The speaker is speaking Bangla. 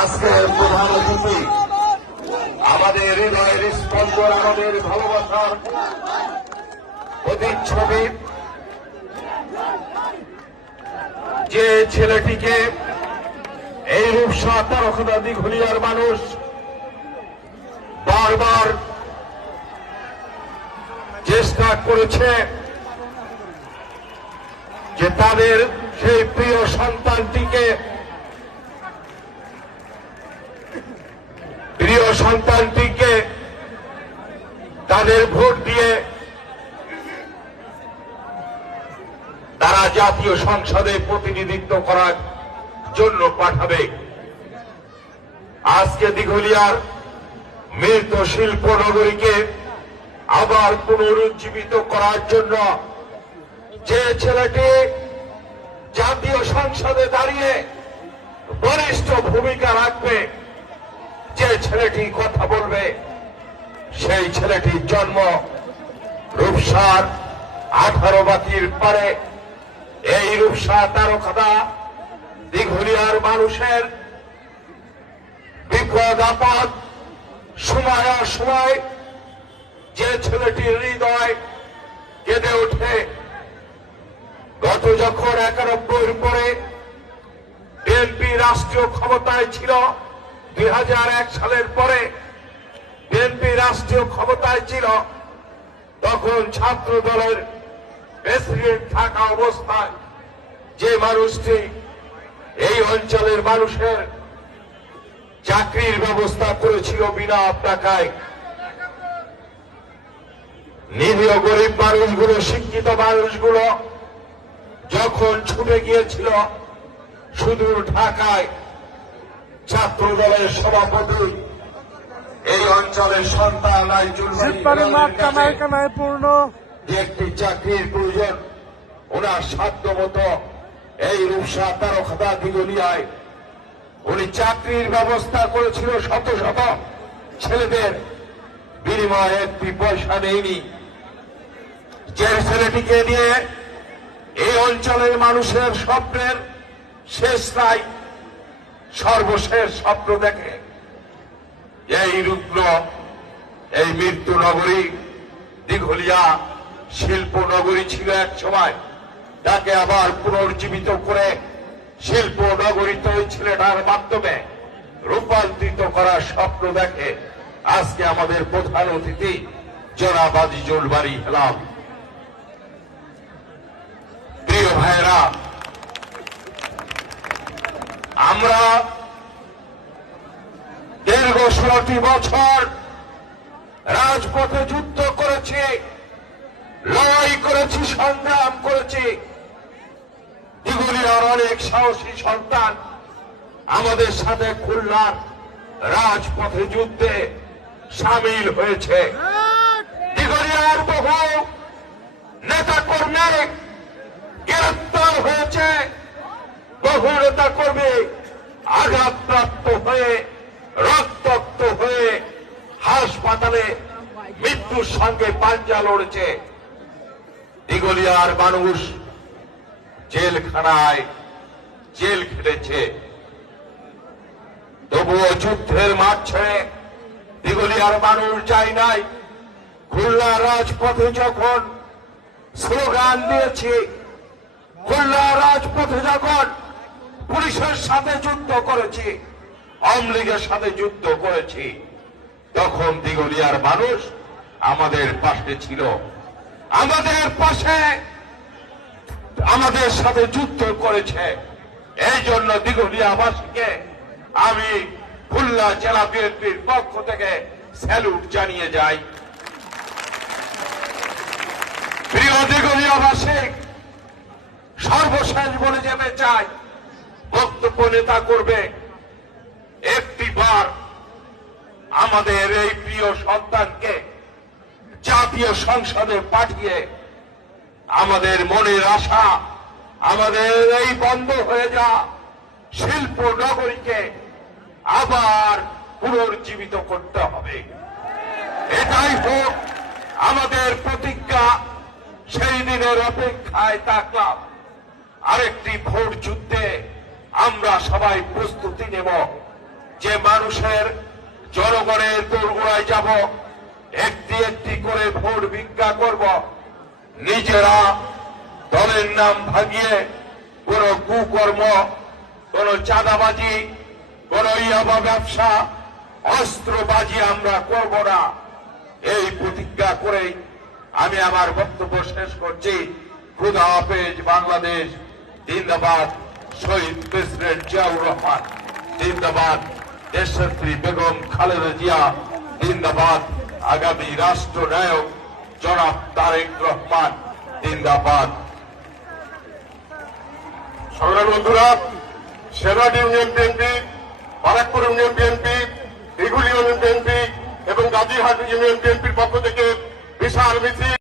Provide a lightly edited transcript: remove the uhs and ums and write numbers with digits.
আজকে প্রধান অতিথি আমাদের হৃদয়ের স্পন্দন, আমাদের ভালোবাসার প্রতিচ্ছবি, যে ছেলেটিকে এই রূপসা তারকদা দিঘলিয়ার মানুষ বারবার চেষ্টা করেছে যে তাদের সেই প্রিয় সন্তানটিকে তাদের ভোট দিয়ে তারা জাতীয় সংসদে প্রতিনিধিত্ব করার জন্য পাঠাবে। আজকে দিঘলিয়ার মৃত শিল্প নগরীকে আবার পুনরুজ্জীবিত করার জন্য যে ছেলেটি জাতীয় সংসদে দাঁড়িয়ে বলিষ্ঠ ভূমিকা রাখবে, যে ছেলেটি কথা বলবে, সেই ছেলেটির জন্ম রূপসার 18 বাতির পারে। এই রূপসা তারকদা দিঘলিয়ার মানুষের বিপদ আপদ সময় অসময় যে ছেলেটির হৃদয় কেঁদে ওঠে। গত যখন 91 পরে বিএনপি রাষ্ট্রীয় ক্ষমতায় ছিল, 2001 সালের পরে বিএনপি রাষ্ট্রীয় ক্ষমতায় ছিল, তখন ছাত্র দলের প্রেসিডেন্ট থাকা অবস্থায় যে মানুষটি এই অঞ্চলের মানুষের চাকরির ব্যবস্থা করেছিল বিনা টাকায়, নিরীহ গরিব মানুষগুলো, শিক্ষিত মানুষগুলো যখন ছুটে গিয়েছিল সুদূর ঢাকায়, ছাত্র দলের সভাপতি এই অঞ্চলের সন্তান যে একটি চাকরির প্রয়োজন, ওনার সাধ্য মতো এই রূপসা তারকদা দিঘলিয়ায় উনি চাকরির ব্যবস্থা করেছিল। শত শত ছেলেদের বিনিময়ে একটি পয়সা নেয়নি। যে ছেলেটিকে নিয়ে এই অঞ্চলের মানুষের স্বপ্নের শেষ নাই, সর্বশেষ স্বপ্ন দেখে এই রুগ্ন, এই মৃত্যু নগরী দিঘলিয়া শিল্প নগরী ছিল এক সময়, তাকে আবার পুনর্জীবিত করে শিল্প নগরীতে ওই ছেলেটার মাধ্যমে রূপান্তরিত করার স্বপ্ন দেখে আজকে আমাদের প্রধান অতিথি জনাব আজিজুল বারী হেলাল। প্রিয় ভাইরা, আমরা দীর্ঘ 16টি বছর রাজপথে যুদ্ধ করেছি, লড়াই করেছি, সংগ্রাম করেছি। দিঘলিয়ার অনেক সাহসী সন্তান আমাদের সাথে খুলনার রাজপথে যুদ্ধে সামিল হয়েছে। দিঘলিয়ার বহু নেতা কর্মী গ্রেফতার হয়েছে, বহু নেতা কর্মী আঘাতপ্রাপ্ত হয়ে রক্তাক্ত হয়ে হাসপাতালে মৃত্যুর সঙ্গে পাঞ্জা লড়েছে। দিঘলিয়ার মানুষ জেলখানায় জেল খেটেছে, তবুও যুদ্ধের মাঠ ছেড়ে দিঘলিয়ার মানুষ যায় নাই। খুলনা রাজপথে যখন স্লোগান দিয়েছি, খুলনা রাজপথে যখন পুলিশের সাথে যুদ্ধ করেছি, আওয়ামী লীগের সাথে যুদ্ধ করেছি, তখন দিঘলিয়ার মানুষ আমাদের পাশে ছিল, আমাদের পাশে আমাদের সাথে যুদ্ধ করেছে। এই জন্য দিঘলিয়াবাসীকে আমি খুলনা জেলা বিএনপির পক্ষ থেকে স্যালুট জানিয়ে যাই। প্রিয় দিঘলিয়াবাসী, সর্বশেষ বলে যেতে চাই, বক্তব্য নেতা করবে একটিবার আমাদের এই প্রিয় সন্তানকে জাতীয় সংসদে পাঠিয়ে আমাদের মনের আশা, আমাদের এই বন্ধ হয়ে যাওয়া শিল্প নগরীকে আবার পুনর্জীবিত করতে হবে। এটাই হোক আমাদের প্রতিজ্ঞা। সেই দিনের অপেক্ষায় থাকলাম। আরেকটি ভোট যুদ্ধে আমরা সবাই প্রস্তুতি নেব। যে মানুষের জনগণের দোরগোড়ায় যাব, একটি একটি করে ভোট ভিক্ষা করব, নিজেরা দলের নাম ভাঙিয়ে কোন কুকর্ম, কোন চাঁদাবাজি, কোন ইয়াবা ব্যবসা, অস্ত্রবাজি আমরা করব না। এই প্রতিজ্ঞা করেই আমি আমার বক্তব্য শেষ করছি। খুদা হাফেজ। বাংলাদেশ জিন্দাবাদ। শহীদ প্রেসিডেন্ট জিয়াউর রহমান জিন্দাবাদ। দেশনেত্রী বেগম খালেদা জিয়া জিন্দাবাদ। আগামী রাষ্ট্রনায়ক জনাব তারেক রহমান জিন্দাবাদ। সংগ্রামী বন্ধুরা, সেনাট union BNP, Barakpur union BNP, Dighul union BNP এবং গাজীহাট ইউনিয়ন বিএনপির পক্ষ থেকে বিশাল মিছিল